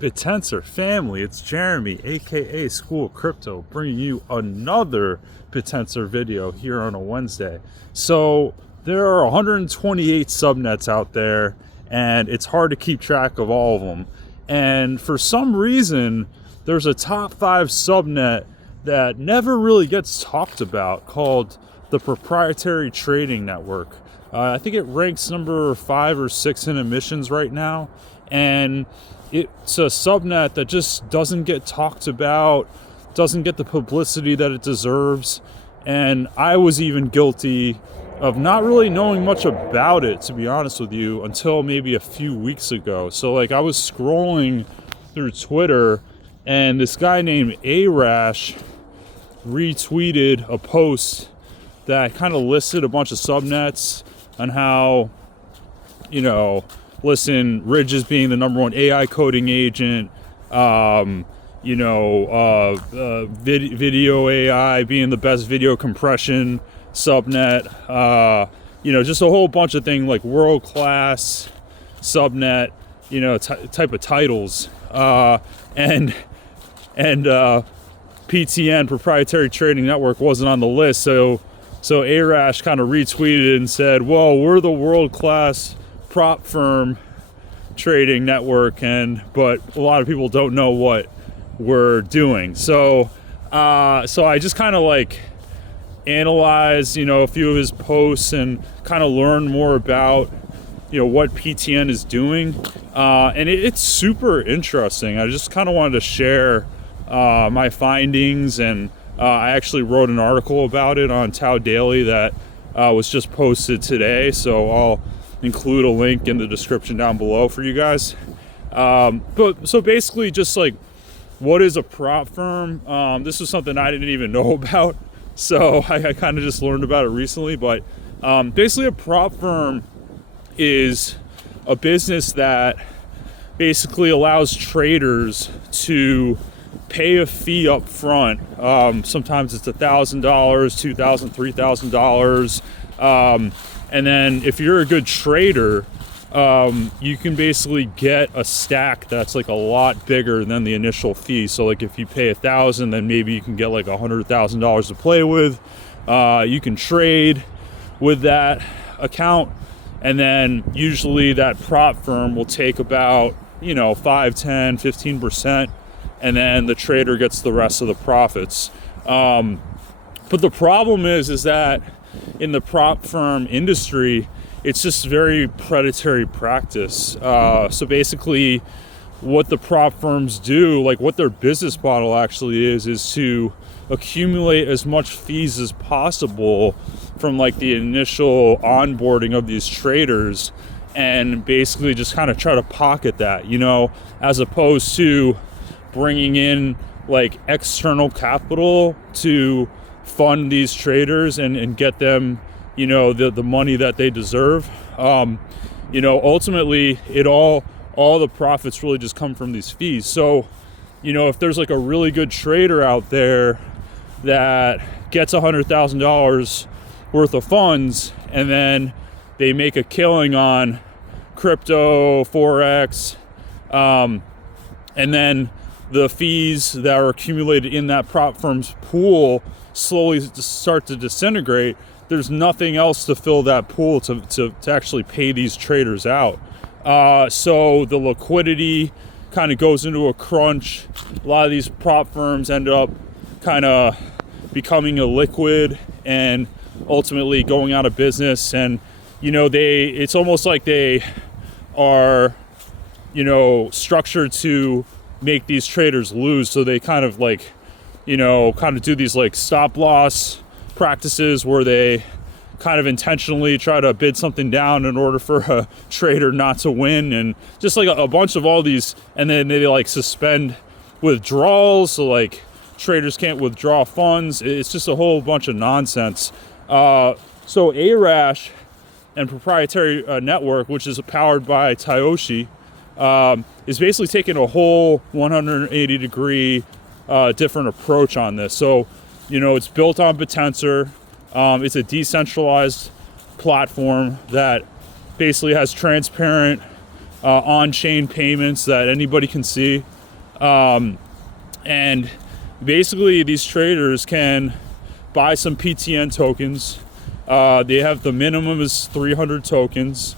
Bittensor family, it's Jeremy, aka School of Crypto, bringing you another Bittensor video here on a Wednesday. So there are 128 subnets out there, and it's hard to keep track of all of them. And for some reason, there's a top 5 subnet that never really gets talked about called the Proprietary Trading Network. I think it ranks number 5 or 6 in emissions right now, and it's a subnet that just doesn't get talked about, doesn't get the publicity that it deserves. And I was even guilty of not really knowing much about it, to be honest with you, until maybe a few weeks ago. So like I was scrolling through Twitter, and this guy named Arash retweeted a post that kind of listed a bunch of subnets on how, listen, Ridge is being the number 1 AI coding agent, video AI being the best video compression subnet, just a whole bunch of things like world-class subnet, type of titles, and PTN, Proprietary Trading Network, wasn't on the list. So Arash kind of retweeted and said, well, we're the world-class prop firm trading network, but a lot of people don't know what we're doing. So I just kind of like analyzed, a few of his posts and kind of learned more about, what PTN is doing. And it's super interesting. I just kind of wanted to share my findings, and I actually wrote an article about it on Tau Daily that was just posted today. So I'll include a link in the description down below for you guys. So basically, just like, what is a prop firm? This was something I didn't even know about, so I kind of just learned about it recently. But basically, a prop firm is a business that basically allows traders to pay a fee up front. Sometimes it's $1,000, $2,000, $3,000. And then if you're a good trader, you can basically get a stack that's like a lot bigger than the initial fee. So like if you pay $1,000, then maybe you can get like $100,000 to play with. You can trade with that account, and then usually that prop firm will take about 5, 10, 15%, and then the trader gets the rest of the profits. But the problem is that in the prop firm industry, it's just very predatory practice. So basically, what the prop firms do, like what their business model actually is to accumulate as much fees as possible from like the initial onboarding of these traders, and basically just kind of try to pocket that, as opposed to bringing in like external capital to fund these traders and get them, the money that they deserve. Ultimately, all the profits really just come from these fees. So, if there's like a really good trader out there that gets $100,000 worth of funds, and then they make a killing on crypto, Forex, and then the fees that are accumulated in that prop firm's pool slowly start to disintegrate, there's nothing else to fill that pool to actually pay these traders out. So the liquidity kind of goes into a crunch. A lot of these prop firms end up kind of becoming illiquid and ultimately going out of business. And, it's almost like they are, structured to make these traders lose. So they kind of like, do these like stop loss practices where they kind of intentionally try to bid something down in order for a trader not to win, and just like a bunch of all these. And then they like suspend withdrawals, so like traders can't withdraw funds. It's just a whole bunch of nonsense. So Arash and Proprietary Network, which is powered by Tayoshi, is basically taking a whole 180 degree different approach on this. So, it's built on Bittensor. It's a decentralized platform that basically has transparent on-chain payments that anybody can see. And basically these traders can buy some PTN tokens. They have the minimum is 300 tokens,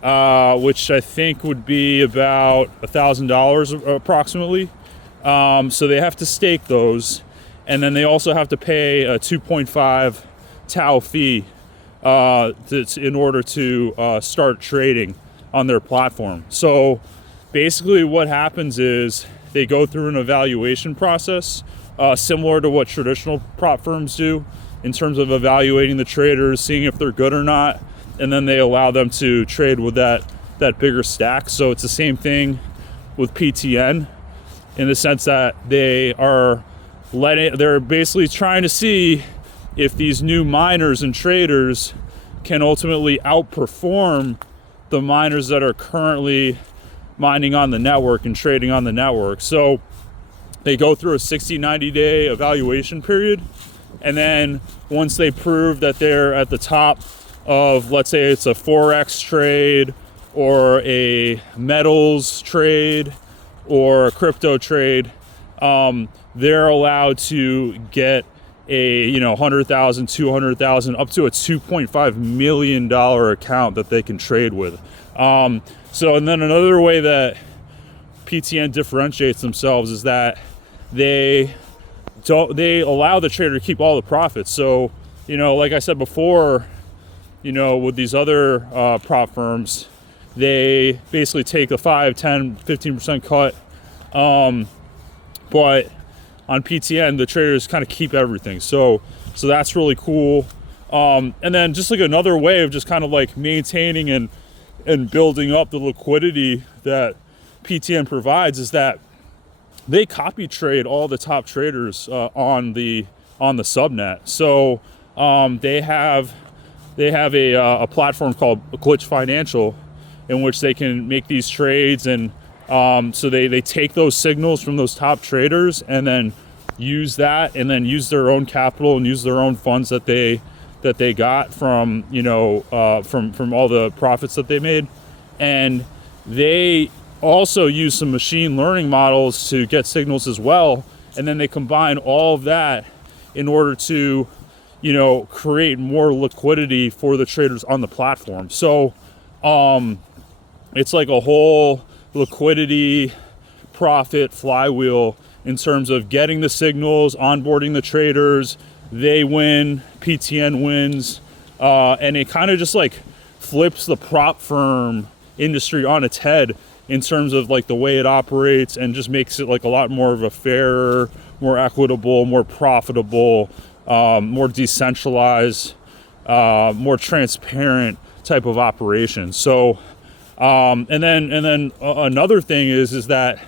which I think would be about $1,000 approximately. So they have to stake those, and then they also have to pay a 2.5 Tau fee in order to start trading on their platform. So basically what happens is they go through an evaluation process similar to what traditional prop firms do in terms of evaluating the traders, seeing if they're good or not, and then they allow them to trade with that bigger stack. So it's the same thing with PTN in the sense that they're basically trying to see if these new miners and traders can ultimately outperform the miners that are currently mining on the network and trading on the network. So they go through a 60-90 day evaluation period, and then once they prove that they're at the top of, let's say it's a Forex trade or a metals trade or a crypto trade, they're allowed to get a 100,000, 200,000, up to a $2.5 million account that they can trade with. So, and then another way that PTN differentiates themselves is that they allow the trader to keep all the profits. So, like I said before, with these other prop firms, they basically take a 5, 10, 15% cut. But on PTN, the traders kind of keep everything. So that's really cool. And then just like another way of just kind of like maintaining and building up the liquidity that PTN provides is that they copy trade all the top traders on the subnet. So they have a platform called Glitch Financial in which they can make these trades, and so they take those signals from those top traders and then use that, and then use their own capital and use their own funds that they got from from all the profits that they made, and they also use some machine learning models to get signals as well, and then they combine all of that in order to create more liquidity for the traders on the platform. So it's like a whole liquidity profit flywheel in terms of getting the signals, onboarding the traders, they win, PTN wins, and it kind of just like flips the prop firm industry on its head in terms of like the way it operates, and just makes it like a lot more of a fairer, more equitable, more profitable, more decentralized, more transparent type of operation. So and then another thing is that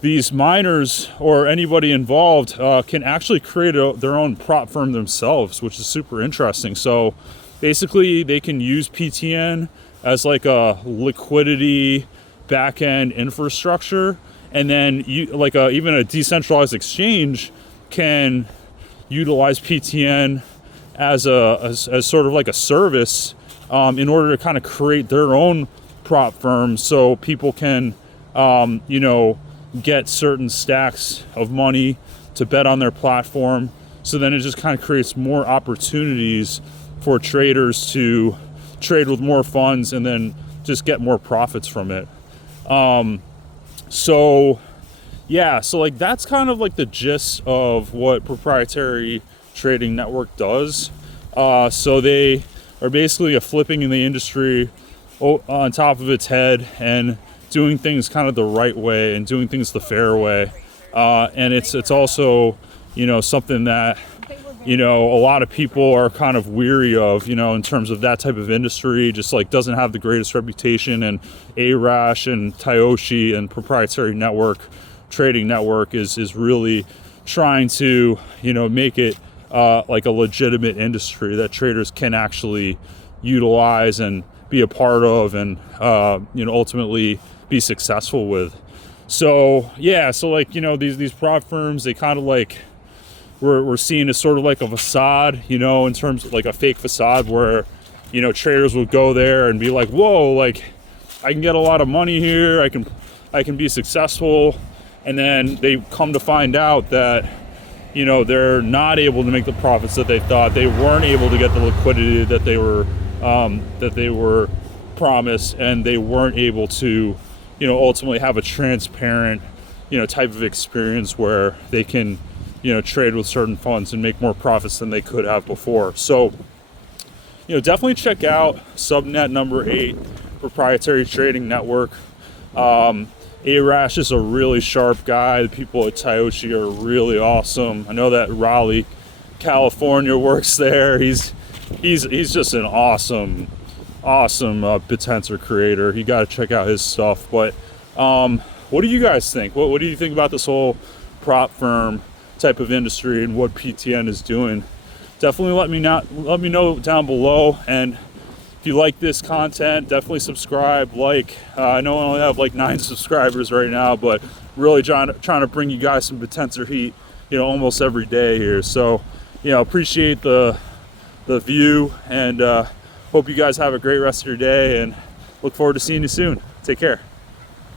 these miners or anybody involved can actually create their own prop firm themselves, which is super interesting. So basically they can use PTN as like a liquidity back-end infrastructure, and then even a decentralized exchange can utilize PTN as sort of like a service in order to kind of create their own prop firms, so people can get certain stacks of money to bet on their platform. So then it just kind of creates more opportunities for traders to trade with more funds and then just get more profits from it. So like that's kind of like the gist of what Proprietary Trading Network does. So they are basically a flipping in the industry on top of its head and doing things kind of the right way and doing things the fair way. And it's also, something that, a lot of people are kind of weary of, in terms of that type of industry, just like doesn't have the greatest reputation. And Arash and Tayoshi and Proprietary Trading Network is really trying to, make it like a legitimate industry that traders can actually utilize and be a part of, and ultimately be successful with. So like these prop firms, they kind of like we're seen as sort of like a facade, in terms of like a fake facade where traders will go there and be like, whoa, like I can get a lot of money here, I can be successful, and then they come to find out that, you know, they're not able to make the profits that they thought. They weren't able to get the liquidity that they were promised, and they weren't able to, you know, ultimately have a transparent, you know, type of experience where they can, you know, trade with certain funds and make more profits than they could have before. So, you know, definitely check out Subnet number 8, Proprietary Trading Network. A-Rash is a really sharp guy. The people at Tayochi are really awesome. I know that Raleigh, California works there. He's just an awesome Bittensor creator. You got to check out his stuff. But what do you guys think? What do you think about this whole prop firm type of industry and what PTN is doing? Definitely let me know down below. And if you like this content, definitely subscribe, like. I know I only have like 9 subscribers right now, but really trying to bring you guys some Bittensor heat, you know, almost every day here. So, you know, appreciate the view, and hope you guys have a great rest of your day, and look forward to seeing you soon. Take care.